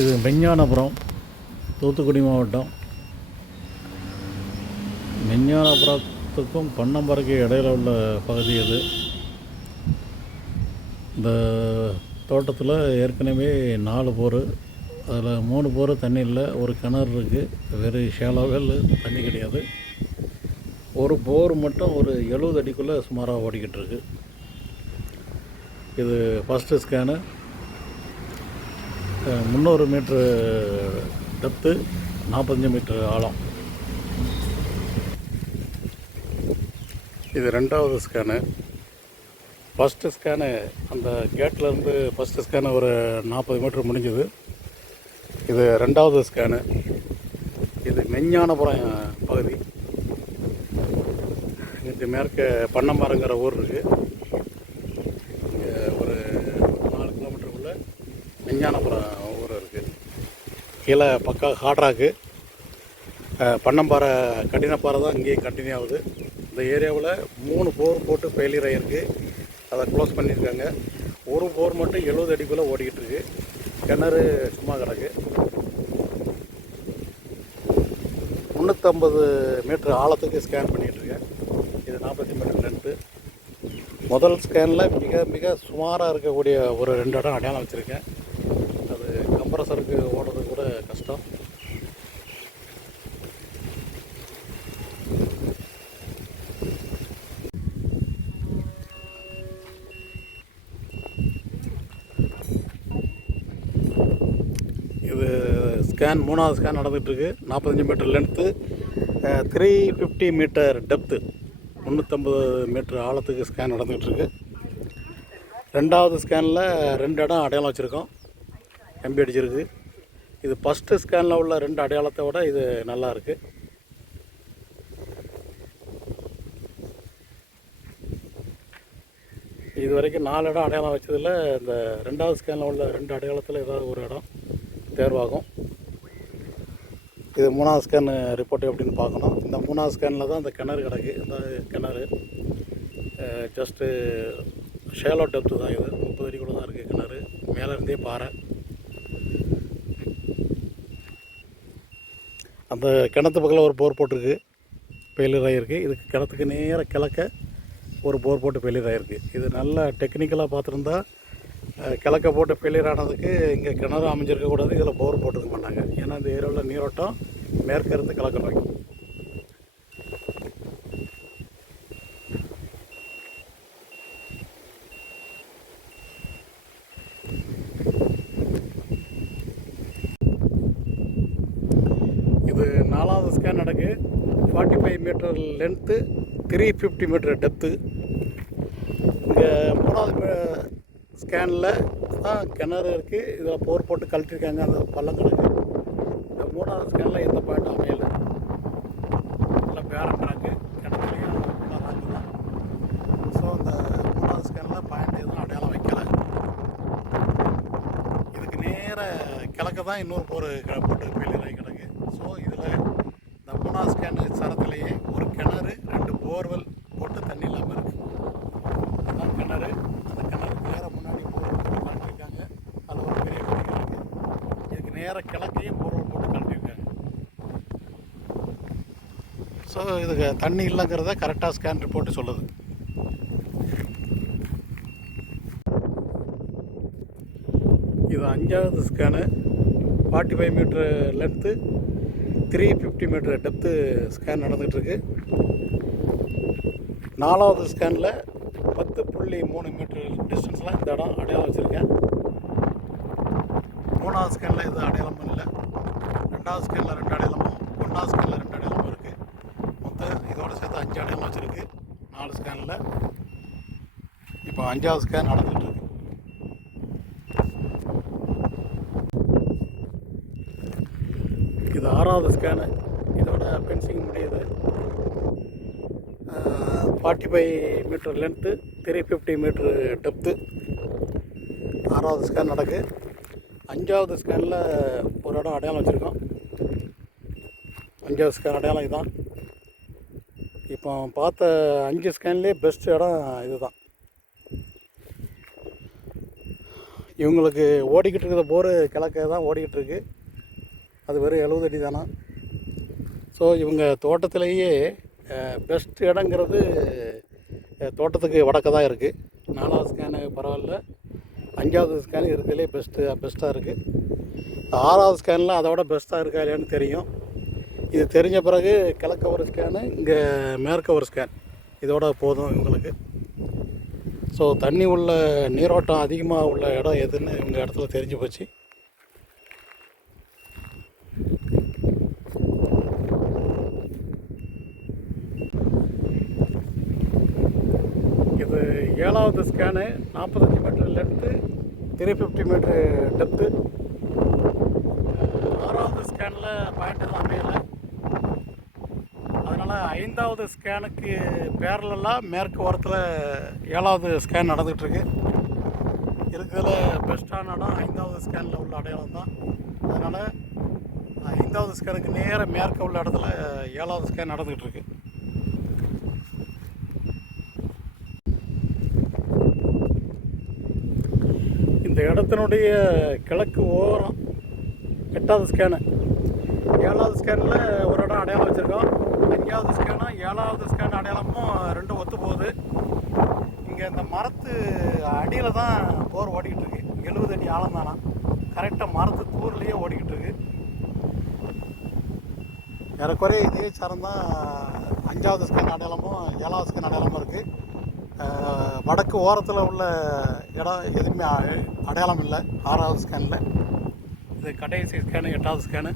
இது மெஞ்ஞானபுரம் தூத்துக்குடி மாவட்டம். மெஞ்ஞானபுரத்துக்கும் பன்னம்பரைக்கு இடையில உள்ள பகுதி இது. இந்த தோட்டத்தில் ஏற்கனவே நாலு போர் அதில் மூணு போர் தண்ணி இல்லை ஒரு கிணறு இருக்குது வெறும் ஷேலாவில் தண்ணி கிடையாது. ஒரு போர் மட்டும் ஒரு எழுபது அடிக்குள்ளே சுமாராக ஓடிக்கிட்டு இருக்கு. இது ஃபஸ்ட்டு ஸ்கேனு முந்நூறு மீட்ரு டெப்த்து நாற்பத்தஞ்சு மீட்ரு ஆழம். இது ரெண்டாவது ஸ்கேனு ஃபஸ்ட்டு ஸ்கேனு அந்த கேட்லேருந்து ஃபஸ்ட்டு ஸ்கேனு ஒரு நாற்பது மீட்ரு முடிஞ்சுது. இது ரெண்டாவது ஸ்கேனு இது மெஞ்ஞானபுரம் பகுதி. இது மேற்க பண்ணமரங்கிற ஊர் இருக்குது இங்கே ஒரு நாலு கிலோமீட்டருக்குள்ளே மெஞ்ஞானபுரம் ஊர் இருக்குது கீழே பக்கா ஹாட்ராக்கு பண்ணம்பாறை கடினப்பாறை தான் இங்கேயும் கண்டினியூ ஆகுது. இந்த ஏரியாவில் மூணு போர் போட்டு ஃபெயிலியர் ஆகிருக்கு அதை க்ளோஸ் பண்ணியிருக்காங்க. ஒரு போர் மட்டும் எழுபது அடிக்குள்ளே ஓடிக்கிட்டு இருக்கு. கிணறு சும்மா கிடக்கு. முந்நூற்றம்பது மீட்ரு ஆழத்துக்கு ஸ்கேன் பண்ணிகிட்ருக்கேன் இது நாற்பத்தி மீட்டர் லென்த்து முதல் ஸ்கேனில் மிக மிக சுமாராக இருக்கக்கூடிய ஒரு ரெண்டு இடம் அடையாளம் வச்சுருக்கேன். சரக்கு ஓடுறது கூட கஷ்டம். இது ஸ்கேன் மூணாவது ஸ்கேன் நடந்துகிட்ருக்கு. நாற்பத்தஞ்சு metre length three fifty metre depth முந்நூற்றம்பது மீட்டர் ஆழத்துக்கு ஸ்கேன் நடந்துகிட்ருக்கு. ரெண்டாவது ஸ்கேனில் ரெண்டு இடம் அடையாளம் வச்சுருக்கோம். கம்பி அடிச்சிருக்கு. இது ஃபஸ்ட்டு ஸ்கேனில் உள்ள ரெண்டு அடையாளத்தை விட இது நல்லா இருக்குது இது வரைக்கும் நாலு இடம் அடையாளம் வச்சதில் இந்த ரெண்டாவது ஸ்கேனில் உள்ள ரெண்டு அடையாளத்தில் ஏதாவது ஒரு இடம் தேர்வாகும். இது மூணாவது ஸ்கேன் ரிப்போர்ட் எப்படின்னு பார்க்கணும். இந்த மூணாவது ஸ்கேனில் தான் இந்த கிணறு கிடக்கு. இந்த கிணறு ஜஸ்ட்டு ஷேலோ டெப்த்து தான் இது. முப்பது கூட தான் இருக்குது கிணறு மேலேருந்தே பாறை. அந்த கிணத்து பக்கத்தில் ஒரு போர் போட்டிருக்கு ஃபெயிலியர் ஆகிருக்கு இதுக்கு கிணத்துக்கு நேராக கிழக்க ஒரு போர் போட்டு ஃபெயிலியர் ஆகிருக்கு இது நல்லா டெக்னிக்கலாக பார்த்துருந்தா கிழக்க போட்டு ஃபெயிலியர் ஆனதுக்கு இங்கே கிணறு அமைஞ்சிருக்கக்கூடாது. இதில் போர் போட்டுக்க மாட்டாங்க. ஏன்னா இந்த ஏரியாவில் நீரோட்டம் மேற்க இருந்து கிழக்க ஸ்கேன் நடக்கு. Forty five metre length three fifty metre depth இங்கே மூணாவது ஸ்கேனில் தான் கிணறு இருக்குது இதில் போர் போட்டு கழட்டிருக்காங்க. அந்த பள்ளம் கிடக்கு. இந்த மூணாவது ஸ்கேனில் எந்த பாயிண்ட்டும் அமையலை. நல்லா பேரம் கிடக்கு. கிணத்துலையும் தான். ஸோ இந்த மூணாவது ஸ்கேனில் பாயிண்ட் எதுவும் அடையாளம் வைக்கலை. இதுக்கு நேர கிழக்க தான் இன்னொரு போர் போட்டு ஃபெயிலியர் ஆகி கிடக்கு ஸோ இதில் இந்த ஸ்கேன் சரத்துலேயே ஒரு கிணறு ரெண்டு போர்வெல் போட்டு தண்ணி இல்லாமல் இருக்குது அதான் கிணறு. அந்த கிணறு நேராக முன்னாடி போர்வெல் போட்டு கழட்டிருக்காங்க அதில் ஒரு பெரிய கிணறு இருக்குது இதுக்கு நேர கிழக்கையும் போர்வெல் போட்டு கழட்டிருக்காங்க ஸோ இதுக்கு தண்ணி இல்லைங்கிறத கரெக்டாக ஸ்கேன் ரிப்போர்ட்டு சொல்லுது. இது அஞ்சாவது scan forty five metre length three fifty metre depth scan நடந்துகிட்ருக்கு நாலாவது ஸ்கேனில் பத்து புள்ளி மூணு மீட்டர் டிஸ்டன்ஸில் இந்த இடம் அடையாளம் வச்சுருக்கேன். மூணாவது ஸ்கேனில் இது அடையாளம் இல்லை. ரெண்டாவது ஸ்கேனில் ரெண்டு அடையாளமும் ஒன்றாவது ஸ்கேனில் ரெண்டு அடையாளமும் இருக்குது மொத்தம் இதோட சேர்த்து அஞ்சு அடையாளம் வச்சுருக்கு. நாலு ஸ்கேனில் இப்போ அஞ்சாவது ஸ்கேன் நடந்துகிட்டு இருக்கு இது ஆறாவது ஸ்கேனு இதோட பென்சிங் முடியுது forty five metre length three fifty metre depth ஆறாவது ஸ்கேன் நடக்கு. அஞ்சாவது ஸ்கேனில் ஒரு இடம் அடையாளம் வச்சுருக்கோம். அஞ்சாவது ஸ்கேன் அடையாளம் இதுதான் இப்போ பார்த்த அஞ்சு ஸ்கேன்லேயே பெஸ்ட் இடம் இதுதான். இவங்களுக்கு ஓடிக்கிட்டு இருக்கிற போர் கிழக்க தான் ஓடிக்கிட்டு இருக்குது அது வெறும் எழுபது அடி தானா? ஸோ இவங்க தோட்டத்திலேயே பெஸ்ட் இடங்கிறது தோட்டத்துக்கு வடக்க தான் இருக்குது நாலாவது ஸ்கேனு பரவாயில்ல. அஞ்சாவது ஸ்கேனு இருக்கிறதுலே பெஸ்ட்டு பெஸ்ட்டாக இருக்குது ஆறாவது ஸ்கேனில் அதை விட பெஸ்ட்டாக இருக்கா இல்லையான்னு தெரியும். இது தெரிஞ்ச பிறகு கிழக்க ஒரு ஸ்கேனு இங்கே மேற்க ஒரு ஸ்கேன் இதோட போதும் இவங்களுக்கு. ஸோ தண்ணி உள்ள நீரோட்டம் அதிகமாக உள்ள இடம் எதுன்னு இவங்க இடத்துல தெரிஞ்சு போச்சு இது ஏழாவது ஸ்கேனு நாற்பத்தஞ்சு metre length three fifty metre depth ஆறாவது ஸ்கேனில் பாயிண்ட் எல்லாம் அமையலை. அதனால் ஐந்தாவது ஸ்கேனுக்கு பேரலெல்லாம் மேற்கு ஓரத்தில் ஏழாவது ஸ்கேன் நடந்துகிட்ருக்கு. இருக்கிறதுல பெஸ்ட்டான இடம் ஐந்தாவது ஸ்கேனில் உள்ள அடையாளம் தான். அதனால் ஐந்தாவது ஸ்கேனுக்கு நேராக மேற்க உள்ள இடத்துல ஏழாவது ஸ்கேன் நடந்துகிட்ருக்கு. இந்த இடத்தினுடைய கிழக்கு ஓரம் எட்டாவது ஸ்கேனு ஏழாவது ஸ்கேனில் ஒரு இடம் அடையாளம் வச்சுருக்கோம். அஞ்சாவது ஸ்கேனும் ஏழாவது ஸ்கேன் அடையாளமும் ரெண்டும் ஒத்து போகுது. இங்கே இந்த மரத்து அடியில் தான் போர் ஓடிக்கிட்டு இருக்கு. எழுபது அடி ஆழம் தானா? கரெக்டாக மரத்து தூர்லேயே ஓடிக்கிட்டு இருக்கு. ஏறக்குறைய இதே சரம் தான் அஞ்சாவது ஸ்கேன் அடையாளமும் ஏழாவது ஸ்கேன் அடையாளமும் இருக்குது வடக்கு ஓரத்தில் உள்ள இடம் எதுவுமே அ- அடையாளம் இல்லை. ஆறாவது ஸ்கேனில் இது கடைசி ஸ்கேனு எட்டாவது ஸ்கேனு